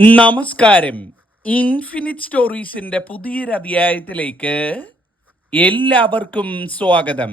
നമസ്കാരം. ഇൻഫിനിറ്റ് സ്റ്റോറീസിന്റെ പുതിയൊരു അധ്യായത്തിലേക്ക് എല്ലാവർക്കും സ്വാഗതം.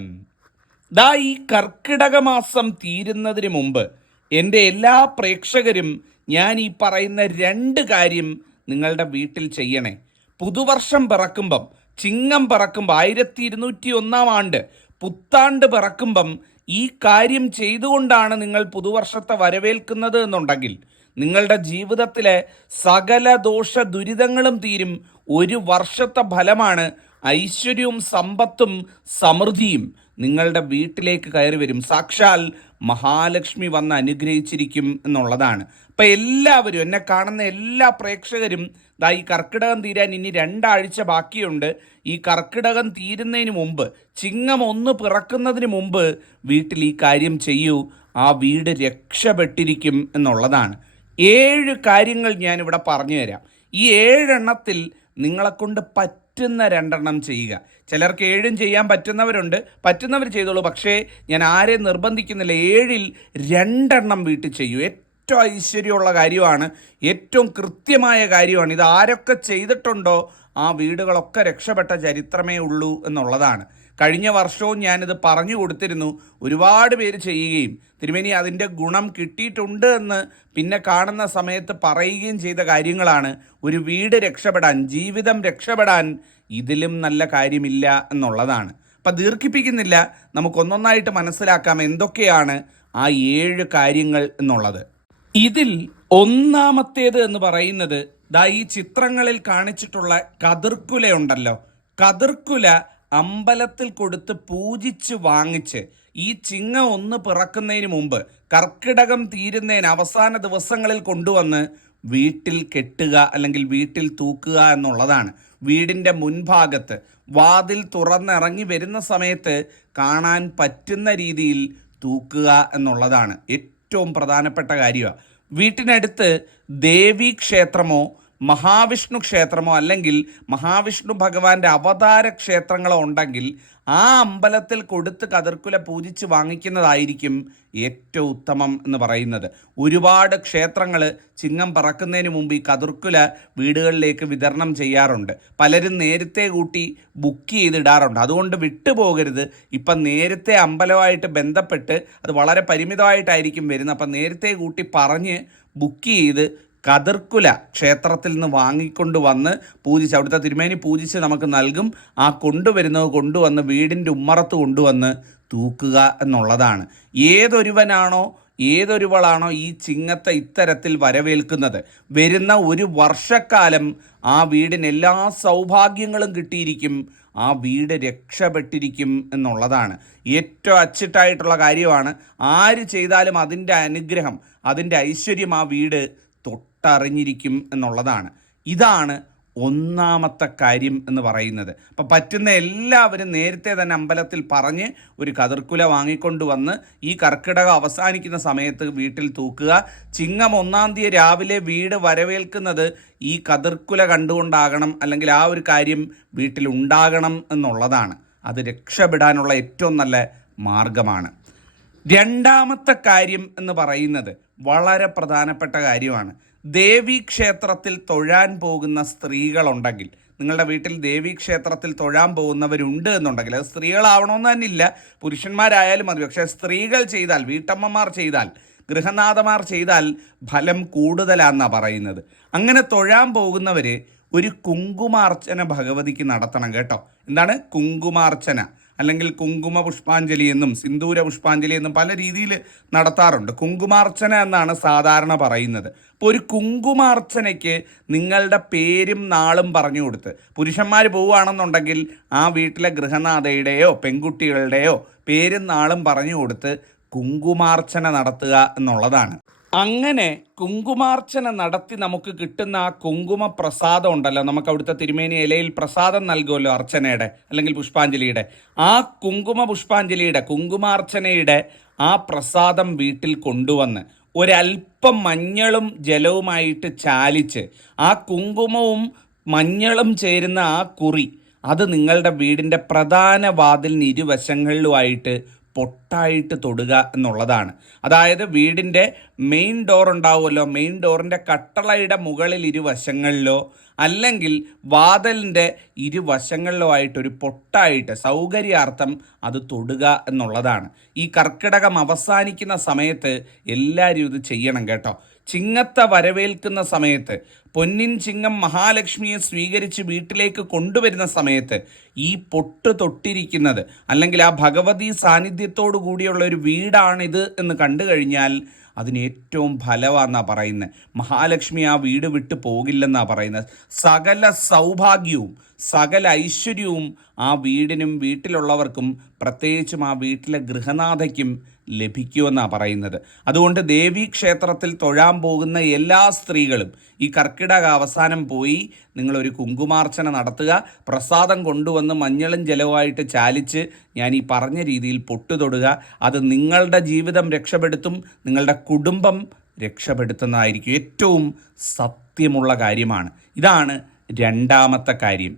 ദാ ഈ കർക്കിടക മാസം തീരുന്നതിന് മുമ്പ് എന്റെ എല്ലാ പ്രേക്ഷകരും ഞാൻ ഈ പറയുന്ന രണ്ട് കാര്യം നിങ്ങളുടെ വീട്ടിൽ ചെയ്യണേ. പുതുവർഷം പിറക്കുമ്പം ചിങ്ങം പിറക്കുമ്പോൾ ആയിരത്തി ഇരുന്നൂറ്റി ഒന്നാം ആണ്ട് പുത്താണ്ട് പിറക്കുമ്പം ഈ കാര്യം ചെയ്തുകൊണ്ടാണ് നിങ്ങൾ പുതുവർഷത്തെ വരവേൽക്കുന്നത് എന്നുണ്ടെങ്കിൽ നിങ്ങളുടെ ജീവിതത്തിലെ സകല ദോഷ ദുരിതങ്ങളും തീരും ഒരു വർഷത്തെ ഫലമാണ് ഐശ്വര്യവും സമ്പത്തും സമൃദ്ധിയും. നിങ്ങളുടെ വീട്ടിലേക്ക് കയറി വരും. സാക്ഷാൽ മഹാലക്ഷ്മി വന്ന് അനുഗ്രഹിച്ചിരിക്കും എന്നുള്ളതാണ്. അപ്പം എല്ലാവരും എന്നെ കാണുന്ന എല്ലാ പ്രേക്ഷകരും ദാ ഈ കർക്കിടകം തീരാൻ ഇനി രണ്ടാഴ്ച ബാക്കിയുണ്ട്. ഈ കർക്കിടകം തീരുന്നതിന് മുമ്പ് ചിങ്ങം ഒന്ന് പിറക്കുന്നതിന് മുമ്പ് വീട്ടിൽ ഈ കാര്യം ചെയ്യൂ. ആ വീട് രക്ഷപ്പെട്ടിരിക്കും എന്നുള്ളതാണ്. ഏഴ് കാര്യങ്ങൾ ഞാനിവിടെ പറഞ്ഞു തരാം ഈ ഏഴെണ്ണത്തിൽ നിങ്ങളെക്കൊണ്ട് പറ്റുന്ന രണ്ടെണ്ണം ചെയ്യുക. ചിലർക്ക് ഏഴും ചെയ്യാൻ പറ്റുന്നവരുണ്ട്. പറ്റുന്നവർ ചെയ്തോളൂ. പക്ഷേ ഞാൻ ആരെയും നിർബന്ധിക്കുന്നില്ല. ഏഴിൽ രണ്ടെണ്ണം വീട്ടിൽ ചെയ്യൂ. ഏറ്റവും ഐശ്വര്യമുള്ള കാര്യമാണ് ഏറ്റവും കൃത്യമായ കാര്യമാണ്. ഇത് ആരൊക്കെ ചെയ്തിട്ടുണ്ടോ ആ വീടുകളൊക്കെ രക്ഷപ്പെട്ട ചരിത്രമേ ഉള്ളൂ എന്നുള്ളതാണ്. കഴിഞ്ഞ വർഷവും ഞാനിത് പറഞ്ഞു കൊടുത്തിരുന്നു. ഒരുപാട് പേര് ചെയ്യുകയും തിരുമേനി അതിന്റെ ഗുണം കിട്ടിയിട്ടുണ്ട് എന്ന് പിന്നെ കാണുന്ന സമയത്ത് പറയുകയും ചെയ്ത കാര്യങ്ങളാണ്. ഒരു വീട് രക്ഷപ്പെടാൻ ജീവിതം രക്ഷപ്പെടാൻ ഇതിലും നല്ല കാര്യമില്ല എന്നുള്ളതാണ്. അപ്പം ദീർഘിപ്പിക്കുന്നില്ല. നമുക്കൊന്നൊന്നായിട്ട് മനസ്സിലാക്കാം എന്തൊക്കെയാണ് ആ ഏഴ് കാര്യങ്ങൾ എന്നുള്ളത്. ഇതിൽ ഒന്നാമത്തേത് എന്ന് പറയുന്നത് ദാ ഈ ചിത്രങ്ങളിൽ കാണിച്ചിട്ടുള്ള കതിർക്കുലയുണ്ടല്ലോ. കതിർക്കുല അമ്പലത്തിൽ കൊടുത്ത് പൂജിച്ച് വാങ്ങിച്ച് ഈ ചിങ്ങ ഒന്ന് പിറക്കുന്നതിന് മുമ്പ് കർക്കിടകം തീരുന്നതിന് അവസാന ദിവസങ്ങളിൽ കൊണ്ടുവന്ന് വീട്ടിൽ കെട്ടുക അല്ലെങ്കിൽ വീട്ടിൽ തൂക്കുക എന്നുള്ളതാണ്. വീടിന്റെ മുൻഭാഗത്ത് വാതിൽ തുറന്നിറങ്ങി വരുന്ന സമയത്ത് കാണാൻ പറ്റുന്ന രീതിയിൽ തൂക്കുക എന്നുള്ളതാണ് ഏറ്റവും പ്രധാനപ്പെട്ട കാര്യമാണ് വീട്ടിനടുത്ത് ദേവീ ക്ഷേത്രമോ മഹാവിഷ്ണു ക്ഷേത്രമോ അല്ലെങ്കിൽ മഹാവിഷ്ണു ഭഗവാന്റെ അവതാര ക്ഷേത്രങ്ങളോ ഉണ്ടെങ്കിൽ ആ അമ്പലത്തിൽ കൊടുത്ത് കതിർക്കുല പൂജിച്ച് വാങ്ങിക്കുന്നതായിരിക്കും ഏറ്റവും ഉത്തമം എന്ന് പറയുന്നത്. ഒരുപാട് ക്ഷേത്രങ്ങൾ ചിങ്ങം പറക്കുന്നതിന് മുമ്പ് ഈ കതിർക്കുല വീടുകളിലേക്ക് വിതരണം ചെയ്യാറുണ്ട്. പലരും നേരത്തെ കൂട്ടി ബുക്ക് ചെയ്തിടാറുണ്ട്. അതുകൊണ്ട് വിട്ടുപോകരുത്. ഇപ്പം നേരത്തെ അമ്പലമായിട്ട് ബന്ധപ്പെട്ട് അത് വളരെ പരിമിതമായിട്ടായിരിക്കും വരുന്നത്. അപ്പം നേരത്തെ കൂട്ടി പറഞ്ഞ് ബുക്ക് ചെയ്ത് കതിർക്കുല ക്ഷേത്രത്തിൽ നിന്ന് വാങ്ങിക്കൊണ്ട് വന്ന് പൂജിച്ച് അവിടുത്തെ തിരുമേനി പൂജിച്ച് നമുക്ക് നൽകും. ആ കൊണ്ടുവരുന്നത് കൊണ്ടുവന്ന് വീടിന്റെ ഉമ്മറത്ത് കൊണ്ടുവന്ന് തൂക്കുക എന്നുള്ളതാണ്. ഏതൊരുവനാണോ ഏതൊരുവളാണോ ഈ ചിങ്ങത്തെ ഇത്തരത്തിൽ വരവേൽക്കുന്നത്? വരുന്ന ഒരു വർഷക്കാലം ആ വീടിന് എല്ലാ സൗഭാഗ്യങ്ങളും കിട്ടിയിരിക്കും. ആ വീട് രക്ഷപ്പെട്ടിരിക്കും എന്നുള്ളതാണ്. ഏറ്റവും അച്ചിട്ടായിട്ടുള്ള കാര്യമാണ് ആര് ചെയ്താലും അതിന്റെ അനുഗ്രഹം അതിന്റെ ഐശ്വര്യം ആ വീട് തൊട്ടറിഞ്ഞിരിക്കും എന്നുള്ളതാണ്. ഇതാണ് ഒന്നാമത്തെ കാര്യം എന്ന് പറയുന്നത്. അപ്പം പറ്റുന്ന എല്ലാവരും നേരത്തെ തന്നെ അമ്പലത്തിൽ പറഞ്ഞ് ഒരു കതിർക്കുല വാങ്ങിക്കൊണ്ട് വന്ന് ഈ കർക്കിടകം അവസാനിക്കുന്ന സമയത്ത് വീട്ടിൽ തൂക്കുക. ചിങ്ങം ഒന്നാം തീയതി രാവിലെ വീട് വരവേൽക്കുന്നത് ഈ കതിർക്കുല കണ്ടുകൊണ്ടാകണം അല്ലെങ്കിൽ ആ ഒരു കാര്യം വീട്ടിൽ ഉണ്ടാകണം എന്നുള്ളതാണ്. അത് രക്ഷപ്പെടാനുള്ള ഏറ്റവും നല്ല മാർഗമാണ്. രണ്ടാമത്തെ കാര്യം എന്ന് പറയുന്നത് വളരെ പ്രധാനപ്പെട്ട കാര്യമാണ്. ദേവീ ക്ഷേത്രത്തിൽ തൊഴാൻ പോകുന്ന സ്ത്രീകളുണ്ടെങ്കിൽ നിങ്ങളുടെ വീട്ടിൽ ദേവി ക്ഷേത്രത്തിൽ തൊഴാൻ പോകുന്നവരുണ്ട് എന്നുണ്ടെങ്കിൽ അത് സ്ത്രീകളാവണമെന്ന് ഇല്ല. പുരുഷന്മാരായാലും മതി. പക്ഷേ സ്ത്രീകൾ ചെയ്താൽ വീട്ടമ്മമാർ ചെയ്താൽ ഗൃഹനാഥമാർ ചെയ്താൽ ഫലം കൂടുതലാന്നാണ് പറയുന്നത്. അങ്ങനെ തൊഴാൻ പോകുന്നവർ ഒരു കുങ്കുമാർച്ചന ഭഗവതിക്ക് നടത്തണം കേട്ടോ. എന്താണ്? കുങ്കുമാർച്ചന. അല്ലെങ്കിൽ കുങ്കുമ പുഷ്പാഞ്ജലി എന്നും സിന്ദൂര പുഷ്പാഞ്ജലി എന്നും പല രീതിയിൽ നടത്താറുണ്ട്. കുങ്കുമാർച്ചന എന്നാണ് സാധാരണ പറയുന്നത്. അപ്പോൾ ഒരു കുങ്കുമാർച്ചനയ്ക്ക് നിങ്ങളുടെ പേരും നാളും പറഞ്ഞു കൊടുത്ത് പുരുഷന്മാർ പോവുകയാണെന്നുണ്ടെങ്കിൽ ആ വീട്ടിലെ ഗൃഹനാഥയുടെയോ പെൺകുട്ടികളുടെയോ പേരും നാളും പറഞ്ഞു കൊടുത്ത് കുങ്കുമാർച്ചന നടത്തുക എന്നുള്ളതാണ്. അങ്ങനെ കുങ്കുമാർച്ചന നടത്തി നമുക്ക് കിട്ടുന്ന ആ കുങ്കുമ പ്രസാദം ഉണ്ടല്ലോ. നമുക്ക് അവിടുത്തെ തിരുമേനി ഇലയിൽ പ്രസാദം നൽകുമല്ലോ അർച്ചനയുടെ അല്ലെങ്കിൽ പുഷ്പാഞ്ജലിയുടെ. ആ കുങ്കുമ പുഷ്പാഞ്ജലിയുടെ കുങ്കുമാർച്ചനയുടെ ആ പ്രസാദം വീട്ടിൽ കൊണ്ടുവന്ന് ഒരല്പം മഞ്ഞളും ജലവുമായിട്ട് ചാലിച്ച് ആ കുങ്കുമവും മഞ്ഞളും ചേരുന്ന ആ കുറി അത് നിങ്ങളുടെ വീടിന്റെ പ്രധാന വാതിലിന് ഇരുവശങ്ങളിലുമായിട്ട് പൊട്ടായിട്ട് തൊടുക എന്നുള്ളതാണ്. അതായത് വീടിന്റെ മെയിൻ ഡോർ ഉണ്ടാവുമല്ലോ മെയിൻ ഡോറിന്റെ കട്ടളയുടെ മുകളിൽ ഇരുവശങ്ങളിലോ അല്ലെങ്കിൽ വാതലിന്റെ ഇരുവശങ്ങളിലോ ആയിട്ടൊരു പൊട്ടായിട്ട് സൗകര്യാർത്ഥം അത് തൊടുക എന്നുള്ളതാണ്. ഈ കർക്കിടകം അവസാനിക്കുന്ന സമയത്ത് എല്ലാവരും ഇത് ചെയ്യണം കേട്ടോ. ചിങ്ങത്തെ വരവേൽക്കുന്ന സമയത്ത് പൊന്നിൻ ചിങ്ങം മഹാലക്ഷ്മിയെ സ്വീകരിച്ച് വീട്ടിലേക്ക് കൊണ്ടുവരുന്ന സമയത്ത് ഈ പൊട്ട് തൊട്ടിരിക്കുന്നത് അല്ലെങ്കിൽ ആ ഭഗവതി സാന്നിധ്യത്തോടു കൂടിയുള്ള ഒരു വീടാണിത് എന്ന് കണ്ടു കഴിഞ്ഞാൽ അതിന് ഏറ്റവും ഫലമാണെന്നാണ് പറയുന്നത്. മഹാലക്ഷ്മി ആ വീട് വിട്ട് പോകില്ലെന്നാണ് പറയുന്നത്. സകല സൗഭാഗ്യവും സകല ഐശ്വര്യവും ആ വീടിനും വീട്ടിലുള്ളവർക്കും പ്രത്യേകിച്ചും ആ വീട്ടിലെ ഗൃഹനാഥയ്ക്കും ലഭിക്കുമെന്നാണ് പറയുന്നത്. അതുകൊണ്ട് ദേവി ക്ഷേത്രത്തിൽ തൊഴാൻ പോകുന്ന എല്ലാ സ്ത്രീകളും ഈ കർക്കിടക അവസാനം പോയി നിങ്ങളൊരു കുങ്കുമാർച്ചന നടത്തുക. പ്രസാദം കൊണ്ടുവന്ന് മഞ്ഞളും ജലവുമായിട്ട് ചാലിച്ച് ഞാൻ ഈ പറഞ്ഞ രീതിയിൽ പൊട്ടുതൊടുക. അത് നിങ്ങളുടെ ജീവിതം രക്ഷപ്പെടുത്തും നിങ്ങളുടെ കുടുംബം രക്ഷപ്പെടുത്തുന്നതായിരിക്കും. ഏറ്റവും സത്യമുള്ള കാര്യമാണ്. ഇതാണ് രണ്ടാമത്തെ കാര്യം.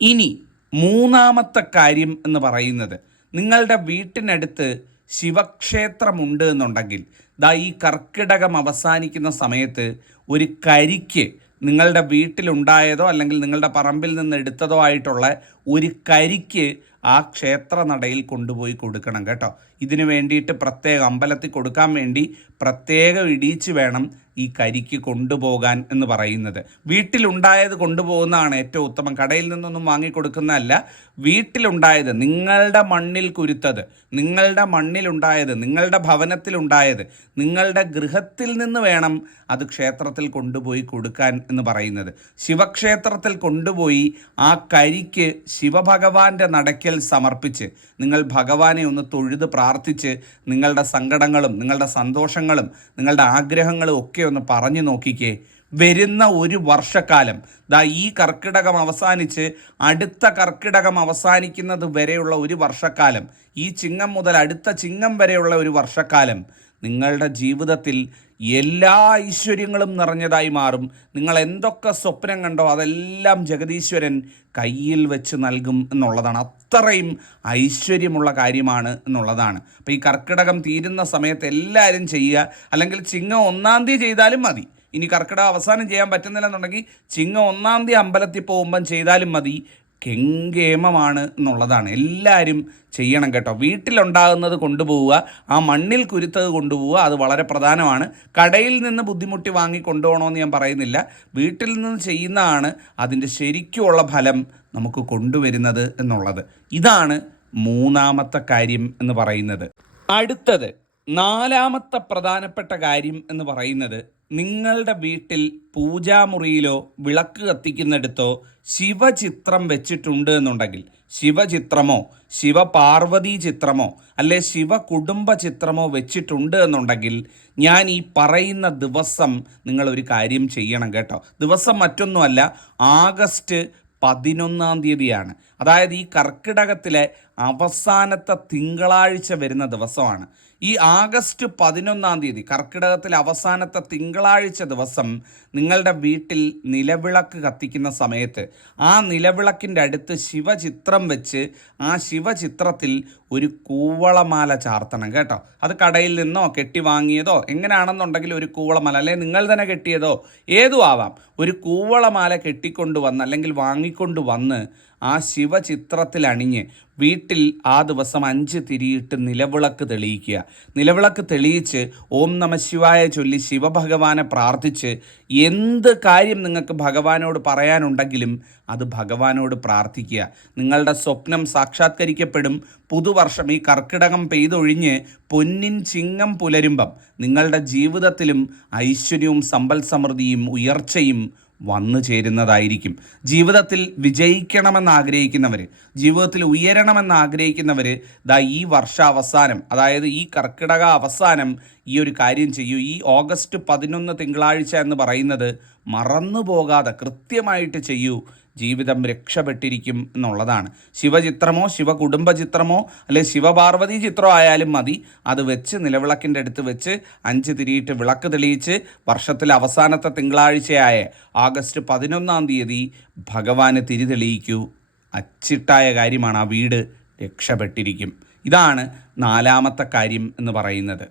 ഇനി മൂന്നാമത്തെ കാര്യം എന്ന് പറയുന്നത് നിങ്ങളുടെ വീട്ടിനടുത്ത് ശിവക്ഷേത്രമുണ്ട് എന്നുണ്ടെങ്കിൽ ദാ ഈ കർക്കിടകം അവസാനിക്കുന്ന സമയത്ത് ഒരു കരിക്ക് നിങ്ങളുടെ വീട്ടിലുണ്ടായതോ അല്ലെങ്കിൽ നിങ്ങളുടെ പറമ്പിൽ നിന്ന് എടുത്തതോ ആയിട്ടുള്ള ഒരു കരിക്ക് ആ ക്ഷേത്ര നടയിൽ കൊണ്ടുപോയി കൊടുക്കണം കേട്ടോ. ഇതിനു വേണ്ടിയിട്ട് പ്രത്യേക അമ്പലത്തിൽ കൊടുക്കാൻ വേണ്ടി പ്രത്യേകം ഇടിയിച്ച് വേണം ഈ കരിക്ക് കൊണ്ടുപോകാൻ എന്ന് പറയുന്നത്. വീട്ടിലുണ്ടായത് കൊണ്ടുപോകുന്നതാണ് ഏറ്റവും ഉത്തമം. കടയിൽ നിന്നൊന്നും വാങ്ങിക്കൊടുക്കുന്നതല്ല. വീട്ടിലുണ്ടായത് നിങ്ങളുടെ മണ്ണിൽ കുരുത്തത് നിങ്ങളുടെ മണ്ണിലുണ്ടായത് നിങ്ങളുടെ ഭവനത്തിലുണ്ടായത് നിങ്ങളുടെ ഗൃഹത്തിൽ നിന്ന് വേണം അത് ക്ഷേത്രത്തിൽ കൊണ്ടുപോയി കൊടുക്കാൻ എന്ന് പറയുന്നത്. ശിവക്ഷേത്രത്തിൽ കൊണ്ടുപോയി ആ കരിക്ക് ശിവഭഗവാന്റെ നടയ്ക്കൽ സമർപ്പിച്ച് നിങ്ങൾ ഭഗവാനെ ഒന്ന് തൊഴുത് പ്രാർത്ഥിച്ച് നിങ്ങളുടെ സങ്കടങ്ങളും നിങ്ങളുടെ സന്തോഷങ്ങളും നിങ്ങളുടെ ആഗ്രഹങ്ങളും ഒക്കെ ഒന്ന് പറഞ്ഞു നോക്കിക്കേ. വരുന്ന ഒരു വർഷക്കാലം ദാ ഈ കർക്കിടകം അവസാനിച്ച് അടുത്ത കർക്കിടകം അവസാനിക്കുന്നത് വരെയുള്ള ഒരു വർഷക്കാലം ഈ ചിങ്ങം മുതൽ അടുത്ത ചിങ്ങം വരെയുള്ള ഒരു വർഷക്കാലം നിങ്ങളുടെ ജീവിതത്തിൽ എല്ലാ ഐശ്വര്യങ്ങളും നിറഞ്ഞതായി മാറും. നിങ്ങൾ എന്തൊക്കെ സ്വപ്നം കണ്ടോ അതെല്ലാം ജഗദീശ്വരൻ കയ്യിൽ വെച്ച് നൽകും എന്നുള്ളതാണ്. അത്രയും ഐശ്വര്യമുള്ള കാര്യമാണ് എന്നുള്ളതാണ്. അപ്പോൾ ഈ കർക്കിടകം തീരുന്ന സമയത്ത് എല്ലാവരും ചെയ്യുക. അല്ലെങ്കിൽ ചിങ്ങം ഒന്നാം തീയതി ചെയ്താലും മതി. ഇനി കർക്കിടകം അവസാനം ചെയ്യാൻ പറ്റുന്നില്ല എന്നുണ്ടെങ്കിൽ ചിങ്ങം ഒന്നാം തീയതി അമ്പലത്തിൽ പോകുമ്പം ചെയ്താലും മതി. കെങ്കേമമാണ് എന്നുള്ളതാണ്. എല്ലാവരും ചെയ്യണം കേട്ടോ. വീട്ടിലുണ്ടാകുന്നത് കൊണ്ടുപോവുക ആ മണ്ണിൽ കുരുത്തത് കൊണ്ടുപോവുക അത് വളരെ പ്രധാനമാണ്. കടയിൽ നിന്ന് ബുദ്ധിമുട്ടി വാങ്ങി കൊണ്ടുപോകണമെന്ന് ഞാൻ പറയുന്നില്ല. വീട്ടിൽ നിന്ന് ചെയ്യുന്നതാണ് അതിന്റെ ശരിക്കുമുള്ള ഫലം നമുക്ക് കൊണ്ടുവരുന്നത് എന്നുള്ളത്. ഇതാണ് മൂന്നാമത്തെ കാര്യം എന്ന് പറയുന്നത്. അടുത്തത് നാലാമത്തെ പ്രധാനപ്പെട്ട കാര്യം എന്ന് പറയുന്നത് നിങ്ങളുടെ വീട്ടിൽ പൂജാമുറിയിലോ വിളക്ക് കത്തിക്കുന്നിടത്തോ ശിവചിത്രം വെച്ചിട്ടുണ്ട് എന്നുണ്ടെങ്കിൽ ശിവചിത്രമോ ശിവപാർവതി ചിത്രമോ അല്ലെ ശിവ കുടുംബ ചിത്രമോ വെച്ചിട്ടുണ്ട് എന്നുണ്ടെങ്കിൽ ഞാൻ ഈ പറയുന്ന ദിവസം നിങ്ങൾ ഒരു കാര്യം ചെയ്യണം കേട്ടോ. ദിവസം മറ്റൊന്നുമല്ല ആഗസ്റ്റ് പതിനൊന്നാം തീയതിയാണ്. അതായത് ഈ കർക്കിടകത്തിലെ അവസാനത്തെ തിങ്കളാഴ്ച വരുന്ന ദിവസമാണ്. ഈ ആഗസ്റ്റ് പതിനൊന്നാം തീയതി കർക്കിടകത്തിൽ അവസാനത്തെ തിങ്കളാഴ്ച ദിവസം നിങ്ങളുടെ വീട്ടിൽ നിലവിളക്ക് കത്തിക്കുന്ന സമയത്ത് ആ നിലവിളക്കിന്റെ അടുത്ത് ശിവചിത്രം വെച്ച് ആ ശിവചിത്രത്തിൽ ഒരു കൂവളമാല ചാർത്തണം കേട്ടോ. അത് കടയിൽ നിന്നോ കെട്ടി വാങ്ങിയതോ എങ്ങനെയാണെന്നുണ്ടെങ്കിൽ ഒരു കൂവളമാല അല്ലെങ്കിൽ നിങ്ങൾ തന്നെ കെട്ടിയതോ? ഏതും ആവാം. ഒരു കൂവളമാല കെട്ടിക്കൊണ്ട് വന്ന് അല്ലെങ്കിൽ വാങ്ങിക്കൊണ്ട് വന്ന് ആ ശിവചിത്രത്തിൽ അണിഞ്ഞ് വീട്ടിൽ ആ ദിവസം അഞ്ച് തിരിയിട്ട് നിലവിളക്ക് തെളിയിക്കുക. നിലവിളക്ക് തെളിയിച്ച് ഓം നമ ശിവായ ചൊല്ലി ശിവഭഗവാനെ പ്രാർത്ഥിച്ച് എന്ത് കാര്യം നിങ്ങൾക്ക് ഭഗവാനോട് പറയാനുണ്ടെങ്കിലും അത് ഭഗവാനോട് പ്രാർത്ഥിക്കുക. നിങ്ങളുടെ സ്വപ്നം സാക്ഷാത്കരിക്കപ്പെടും. പുതുവർഷം ഈ കർക്കിടകം പെയ്തൊഴിഞ്ഞ് പൊന്നിൻ ചിങ്ങം പുലരുമ്പം നിങ്ങളുടെ ജീവിതത്തിലും ഐശ്വര്യവും സമ്പൽ സമൃദ്ധിയും ഉയർച്ചയും വന്നു ചേരുന്നതായിരിക്കും. ജീവിതത്തിൽ വിജയിക്കണമെന്ന് ആഗ്രഹിക്കുന്നവർ ജീവിതത്തിൽ ഉയരണമെന്ന് ആഗ്രഹിക്കുന്നവർ ദാ ഈ വർഷ അവസാനം അതായത് ഈ കർക്കിടക അവസാനം ഈ ഒരു കാര്യം ചെയ്യൂ. ഈ ഓഗസ്റ്റ് പതിനൊന്ന് തിങ്കളാഴ്ച എന്ന് പറയുന്നത് മറന്നു പോകാതെ കൃത്യമായിട്ട് ചെയ്യൂ. ജീവിതം രക്ഷപ്പെട്ടിരിക്കും എന്നുള്ളതാണ്. ശിവചിത്രമോ ശിവകുടുംബ ചിത്രമോ അല്ലെ ശിവപാർവതി ചിത്രമോ ആയാലും മതി. അത് വെച്ച് നിലവിളക്കിന്റെ അടുത്ത് വെച്ച് അഞ്ച് തിരിയിട്ട് വിളക്ക് തെളിയിച്ച് വർഷത്തിലെ അവസാനത്തെ തിങ്കളാഴ്ചയായ ആഗസ്റ്റ് പതിനൊന്നാം തീയതി ഭഗവാന് തിരി തെളിയിക്കൂ. അച്ചിട്ടായ കാര്യമാണ് ആ വീട് രക്ഷപ്പെട്ടിരിക്കും. ഇതാണ് നാലാമത്തെ കാര്യം എന്ന് പറയുന്നത്.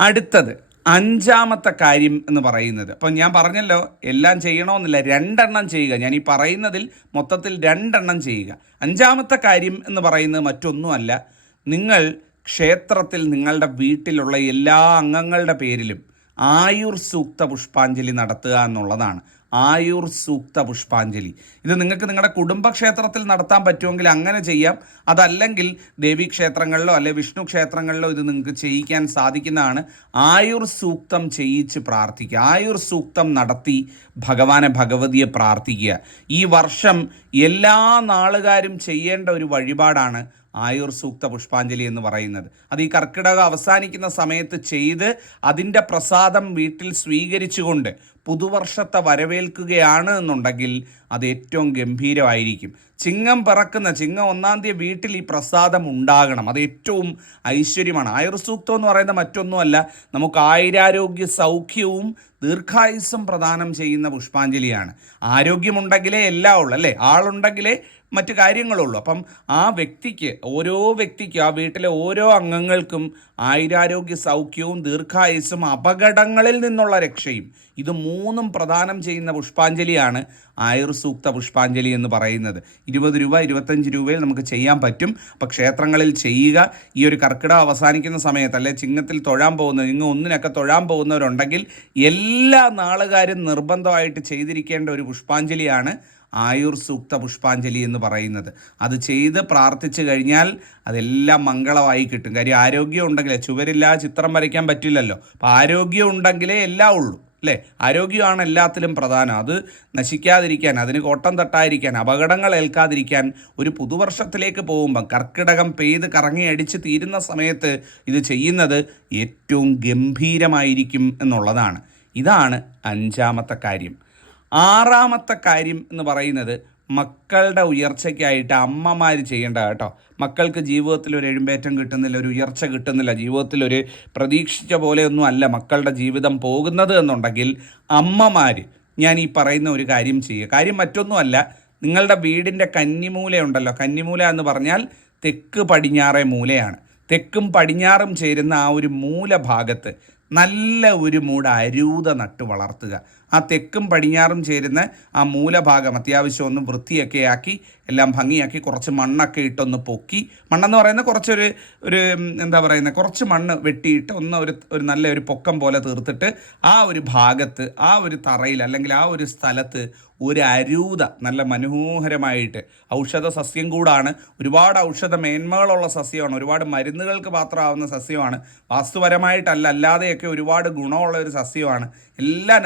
അടുത്തത്. അഞ്ചാമത്തെ കാര്യം എന്ന് പറയുന്നത്. അപ്പം ഞാൻ പറഞ്ഞല്ലോ എല്ലാം ചെയ്യണമെന്നില്ല രണ്ടെണ്ണം ചെയ്യുക. ഞാൻ ഈ പറയുന്നതിൽ മൊത്തത്തിൽ രണ്ടെണ്ണം ചെയ്യുക. അഞ്ചാമത്തെ കാര്യം എന്ന് പറയുന്നത് മറ്റൊന്നുമല്ല. നിങ്ങൾ ക്ഷേത്രത്തിൽ നിങ്ങളുടെ വീട്ടിലുള്ള എല്ലാ അംഗങ്ങളുടെ പേരിലും ആയുർ സൂക്ത പുഷ്പാഞ്ജലി നടത്തുക എന്നുള്ളതാണ്. ആയുർ സൂക്ത പുഷ്പാഞ്ജലി. ഇത് നിങ്ങൾക്ക് നിങ്ങളുടെ കുടുംബക്ഷേത്രത്തിൽ നടത്താൻ പറ്റുമെങ്കിൽ അങ്ങനെ ചെയ്യാം. അതല്ലെങ്കിൽ ദേവീ ക്ഷേത്രങ്ങളിലോ അല്ലെ വിഷ്ണു ക്ഷേത്രങ്ങളിലോ ഇത് നിങ്ങൾക്ക് ചെയ്യിക്കാൻ സാധിക്കുന്നതാണ്. ആയുർ സൂക്തം ചെയ്യിച്ച് പ്രാർത്ഥിക്കുക. ആയുർ സൂക്തം നടത്തി ഭഗവാനെ ഭഗവതിയെ പ്രാർത്ഥിക്കുക. ഈ വർഷം എല്ലാ നാളുകാരും ചെയ്യേണ്ട ഒരു വഴിപാടാണ് ആയുർ സൂക്ത പുഷ്പാഞ്ജലി എന്ന് പറയുന്നത്. അത് ഈ കർക്കിടകം അവസാനിക്കുന്ന സമയത്ത് ചെയ്ത് അതിന്റെ പ്രസാദം വീട്ടിൽ സ്വീകരിച്ചുകൊണ്ട് പുതുവർഷത്തെ വരവേൽക്കുകയാണ് എന്നുണ്ടെങ്കിൽ അത് ഏറ്റവും ഗംഭീരമായിരിക്കും. ചിങ്ങം പിറക്കുന്ന ചിങ്ങം ഒന്നാം തീയതി വീട്ടിൽ ഈ പ്രസാദം ഉണ്ടാകണം. അത് ഏറ്റവും ഐശ്വര്യമാണ്. ആയുർസൂക്തം എന്ന് പറയുന്ന മറ്റൊന്നുമല്ല. നമുക്ക് ആയുരാരോഗ്യ സൗഖ്യവും ദീർഘായുസ്സും പ്രദാനം ചെയ്യുന്ന പുഷ്പാഞ്ജലിയാണ്. ആരോഗ്യമുണ്ടെങ്കിലേ എല്ലാം ഉള്ളൂ അല്ലേ? ആളുണ്ടെങ്കിലേ മറ്റു കാര്യങ്ങളുള്ളൂ. അപ്പം ആ വ്യക്തിക്ക് ഓരോ വ്യക്തിക്കും ആ വീട്ടിലെ ഓരോ അംഗങ്ങൾക്കും ആയുരാരോഗ്യ സൗഖ്യവും ദീർഘായുസ്സും അപകടങ്ങളിൽ നിന്നുള്ള രക്ഷയും ഇത് മൂന്നും പ്രദാനം ചെയ്യുന്ന പുഷ്പാഞ്ജലിയാണ് ആയുർ സൂക്ത പുഷ്പാഞ്ജലി എന്ന് പറയുന്നത്. ഇരുപത് രൂപ ഇരുപത്തഞ്ച് രൂപയിൽ നമുക്ക് ചെയ്യാൻ പറ്റും. അപ്പോൾ ക്ഷേത്രങ്ങളിൽ ചെയ്യുക. ഈ ഒരു കർക്കിടം അവസാനിക്കുന്ന സമയത്ത് അല്ലെ ചിങ്ങത്തിൽ തൊഴാൻ പോകുന്ന ഇങ്ങ് ഒന്നിനൊക്കെ തൊഴാൻ പോകുന്നവരുണ്ടെങ്കിൽ എല്ലാ നാളുകാരും നിർബന്ധമായിട്ട് ചെയ്തിരിക്കേണ്ട ഒരു പുഷ്പാഞ്ജലിയാണ് ആയുർ സൂക്ത പുഷ്പാഞ്ജലി എന്ന് പറയുന്നത്. അത് ചെയ്ത് പ്രാർത്ഥിച്ചു കഴിഞ്ഞാൽ അതെല്ലാം മംഗളമായി കിട്ടും. കാര്യം ആരോഗ്യം ഉണ്ടെങ്കിലേ ചുവരില്ല ചിത്രം വരയ്ക്കാൻ പറ്റില്ലല്ലോ. അപ്പോൾ ആരോഗ്യം ഉണ്ടെങ്കിലേ എല്ലാം ഉള്ളൂ അല്ലേ? ആരോഗ്യമാണ് എല്ലാത്തിലും പ്രധാനം. അത് നശിക്കാതിരിക്കാൻ അതിന് കോട്ടം തട്ടാതിരിക്കാൻ അപകടങ്ങൾ ഏൽക്കാതിരിക്കാൻ ഒരു പുതുവർഷത്തിലേക്ക് പോകുമ്പം കർക്കിടകം പെയ്ത് കറങ്ങി അടിച്ച് തീരുന്ന സമയത്ത് ഇത് ചെയ്യുന്നത് ഏറ്റവും ഗംഭീരമായിരിക്കും എന്നുള്ളതാണ്. ഇതാണ് അഞ്ചാമത്തെ കാര്യം. ആറാമത്തെ കാര്യം എന്ന് പറയുന്നത് മക്കളുടെ ഉയർച്ചയ്ക്കായിട്ട് അമ്മമാർ ചെയ്യേണ്ട കേട്ടോ. മക്കൾക്ക് ജീവിതത്തിൽ ഒരു എഴുമ്പേറ്റം കിട്ടുന്നില്ല ഒരു ഉയർച്ച കിട്ടുന്നില്ല. ജീവിതത്തിൽ ഒരു പ്രതീക്ഷിച്ച പോലെയൊന്നും അല്ല മക്കളുടെ ജീവിതം പോകുന്നത് എന്നുണ്ടെങ്കിൽ അമ്മമാർ ഞാൻ ഈ പറയുന്ന ഒരു കാര്യം ചെയ്യുക. കാര്യം മറ്റൊന്നുമല്ല നിങ്ങളുടെ വീടിന്റെ കന്നിമൂലയുണ്ടല്ലോ. കന്നിമൂല എന്ന് പറഞ്ഞാൽ തെക്ക് പടിഞ്ഞാറേ മൂലയാണ്. തെക്കും പടിഞ്ഞാറും ചേരുന്ന ആ ഒരു മൂലഭാഗത്ത് നല്ല ഒരു മൂട് അരൂത നട്ട് വളർത്തുക. ആ തെക്കും പടിഞ്ഞാറും ചേരുന്ന ആ മൂലഭാഗം അത്യാവശ്യം ഒന്ന് വൃത്തിയൊക്കെ ആക്കി എല്ലാം ഭംഗിയാക്കി കുറച്ച് മണ്ണൊക്കെ ഇട്ടൊന്ന് പൊക്കി. മണ്ണെന്ന് പറയുന്ന കുറച്ചൊരു ഒരു എന്താ പറയുന്നത് കുറച്ച് മണ്ണ് വെട്ടിയിട്ട് ഒന്ന് ഒരു ഒരു നല്ല ഒരു പൊക്കം പോലെ തീർത്തിട്ട് ആ ഒരു ഭാഗത്ത് ആ ഒരു തറയിൽ അല്ലെങ്കിൽ ആ ഒരു സ്ഥലത്ത് ഒരു അരൂത നല്ല മനോഹരമായിട്ട് ഔഷധ സസ്യം കൂടാണ്. ഒരുപാട് ഔഷധ മേന്മകളുള്ള സസ്യമാണ്. ഒരുപാട് മരുന്നുകൾക്ക് പാത്രമാവുന്ന സസ്യമാണ്. വാസ്തുപരമായിട്ടല്ല അല്ലാതെയൊക്കെ ഒരുപാട് ഗുണമുള്ള ഒരു സസ്യമാണ്. എല്ലാ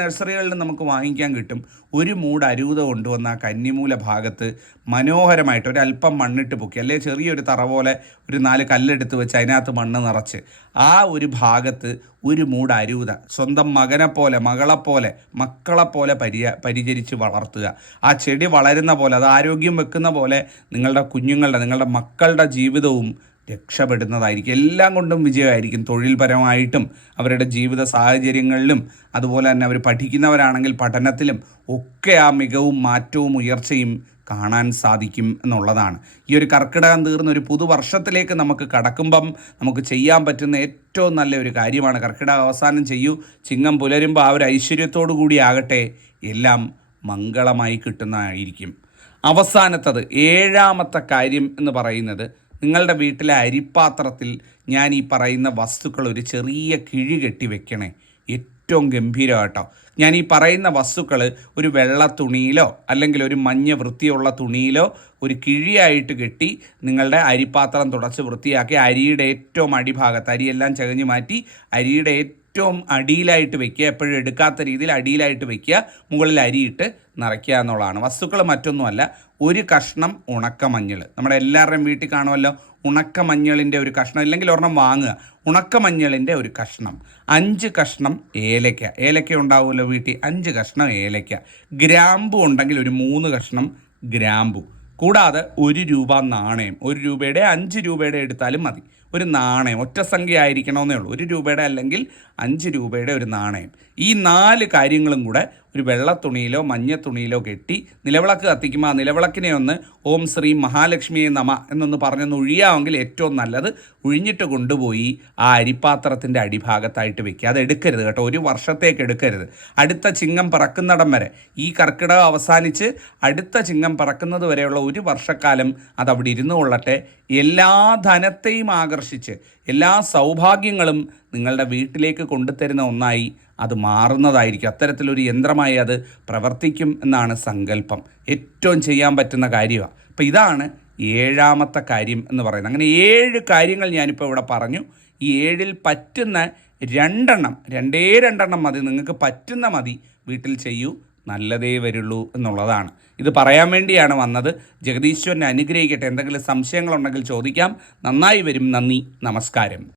നഴ്സറികളിലും നമുക്ക് വാങ്ങിക്കാൻ കിട്ടും. ഒരു മൂട് അരൂത കൊണ്ടുവന്ന ആ കന്നിമൂല ഭാഗത്ത് മനോഹരമായിട്ട് ഒരു അല്പം മണ്ണിട്ട് പൊക്കി അല്ലെ? ചെറിയൊരു തറ പോലെ ഒരു നാല് കല്ലെടുത്ത് വെച്ച് അതിനകത്ത് മണ്ണ് നിറച്ച്. ആ ഒരു ഭാഗത്ത് ഒരു മൂട് അരൂത സ്വന്തം മകനെ പോലെ മകളെപ്പോലെ മക്കളെപ്പോലെ പരിയ പരിചരിച്ച് വളർത്തുക. ആ ചെടി വളരുന്ന പോലെ അത് ആരോഗ്യം വെക്കുന്ന പോലെ നിങ്ങളുടെ കുഞ്ഞുങ്ങളുടെ നിങ്ങളുടെ മക്കളുടെ ജീവിതവും രക്ഷപ്പെടുന്നതായിരിക്കും. എല്ലാം കൊണ്ടും വിജയമായിരിക്കും. തൊഴിൽപരമായിട്ടും അവരുടെ ജീവിത സാഹചര്യങ്ങളിലും അതുപോലെ തന്നെ അവർ പഠിക്കുന്നവരാണെങ്കിൽ പഠനത്തിലും ഒക്കെ ആ മികവും മാറ്റവും ഉയർച്ചയും കാണാൻ സാധിക്കും എന്നുള്ളതാണ്. ഈ ഒരു കർക്കിടകം തീർന്ന ഒരു പുതുവർഷത്തിലേക്ക് നമുക്ക് കടക്കുമ്പം നമുക്ക് ചെയ്യാൻ പറ്റുന്ന ഏറ്റവും നല്ല ഒരു കാര്യമാണ്. കർക്കിടകം അവസാനം ചെയ്യൂ. ചിങ്ങം പുലരുമ്പോൾ ആ ഒരു ഐശ്വര്യത്തോടു കൂടി ആകട്ടെ. എല്ലാം മംഗളമായി കിട്ടുന്നതായിരിക്കും. അവസാനത്തത് ഏഴാമത്തെ കാര്യം എന്ന് പറയുന്നത് നിങ്ങളുടെ വീട്ടിലെ അരിപ്പാത്രത്തിൽ ഞാൻ ഈ പറയുന്ന വസ്തുക്കൾ ഒരു ചെറിയ കിഴി കെട്ടി വെക്കണേ. ഏറ്റവും ഗംഭീരമായിട്ടോ ഞാൻ ഈ പറയുന്ന വസ്തുക്കൾ ഒരു വെള്ള തുണിയിലോ അല്ലെങ്കിൽ ഒരു മഞ്ഞ വൃത്തിയുള്ള തുണിയിലോ ഒരു കിഴിയായിട്ട് കെട്ടി നിങ്ങളുടെ അരിപ്പാത്രം തുടച്ച് വൃത്തിയാക്കി അരിയുടെ ഏറ്റവും അടിഭാഗത്ത് അരിയെല്ലാം ചകഞ്ഞു മാറ്റി അരിയുടെ ഏറ്റവും അടിയിലായിട്ട് വെക്കുക എപ്പോഴും എടുക്കാത്ത രീതിയിൽ അടിയിലായിട്ട് വെക്കുക മുകളിൽ അരിയിട്ട് നിറയ്ക്കുക എന്നുള്ളതാണ്. വസ്തുക്കൾ മറ്റൊന്നുമല്ല ഒരു കഷ്ണം ഉണക്കമഞ്ഞൾ. നമ്മുടെ എല്ലാവരുടെയും വീട്ടിൽ കാണുമല്ലോ ഉണക്കമഞ്ഞളിന്റെ ഒരു കഷ്ണം ഇല്ലെങ്കിൽ ഒരെണ്ണം വാങ്ങുക. ഉണക്കമഞ്ഞളിന്റെ ഒരു കഷ്ണം. അഞ്ച് കഷ്ണം ഏലയ്ക്ക. ഏലയ്ക്ക ഉണ്ടാവുമല്ലോ വീട്ടിൽ? അഞ്ച് കഷ്ണം ഏലയ്ക്ക. ഗ്രാമ്പു ഉണ്ടെങ്കിൽ ഒരു മൂന്ന് കഷ്ണം ഗ്രാമ്പു. കൂടാതെ ഒരു രൂപ നാണയം. ഒരു രൂപയുടെ അഞ്ച് രൂപയുടെ എടുത്താലും മതി. ഒരു നാണയം ഒറ്റ സംഖ്യ ആയിരിക്കണമെന്നേ ഉള്ളൂ. ഒരു രൂപയുടെ അല്ലെങ്കിൽ അഞ്ച് രൂപയുടെ ഒരു നാണയം. ഈ നാല് കാര്യങ്ങളും കൂടെ ഒരു വെള്ള തുണിയിലോ മഞ്ഞ തുണിയിലോ കെട്ടി നിലവിളക്ക് കത്തിക്കുമ്പോൾ ആ നിലവിളക്കിനെ ഒന്ന് ഓം ശ്രീ മഹാലക്ഷ്മിയെ നമ എന്നൊന്ന് പറഞ്ഞൊന്ന് ഒഴിയാമെങ്കിൽ ഏറ്റവും നല്ലത് ഒഴിഞ്ഞിട്ട് കൊണ്ടുപോയി ആ അരിപ്പാത്രത്തിന്റെ അടിഭാഗത്തായിട്ട് വെക്കുക. അത് എടുക്കരുത് കേട്ടോ. ഒരു വർഷത്തേക്ക് എടുക്കരുത്. അടുത്ത ചിങ്ങം പറക്കുന്നിടം വരെ. ഈ കർക്കിടകം അവസാനിച്ച് അടുത്ത ചിങ്ങം പറക്കുന്നത് വരെയുള്ള ഒരു വർഷക്കാലം അത് അവിടെ ഇരുന്നു കൊള്ളട്ടെ. എല്ലാ ധനത്തെയും ആകർഷിച്ച് എല്ലാ സൗഭാഗ്യങ്ങളും നിങ്ങളുടെ വീട്ടിലേക്ക് കൊണ്ടുതരുന്ന ഒന്നായി അത് മാറുന്നതായിരിക്കും. അത്തരത്തിലൊരു യന്ത്രമായി അത് പ്രവർത്തിക്കും എന്നാണ് സങ്കല്പം. ഏറ്റവും ചെയ്യാൻ പറ്റുന്ന കാര്യമാണ് അപ്പോൾ ഇതാണ് ഏഴാമത്തെ കാര്യം എന്ന് പറയുന്നത്. അങ്ങനെ ഏഴ് കാര്യങ്ങൾ ഞാനിപ്പോൾ ഇവിടെ പറഞ്ഞു. ഈ ഏഴിൽ പറ്റുന്ന രണ്ടെണ്ണം രണ്ടേ രണ്ടെണ്ണം മതി. നിങ്ങൾക്ക് പറ്റുന്ന മതി. വീട്ടിൽ ചെയ്യൂ നല്ലതേ വരുള്ളൂ എന്നുള്ളതാണ്. ഇത് പറയാൻ വേണ്ടിയാണ് വന്നത്. ജഗദീശ്വരനെ അനുഗ്രഹിക്കട്ടെ. എന്തെങ്കിലും സംശയങ്ങളുണ്ടെങ്കിൽ ചോദിക്കാം. നന്നായി വരും. നന്ദി. നമസ്കാരം.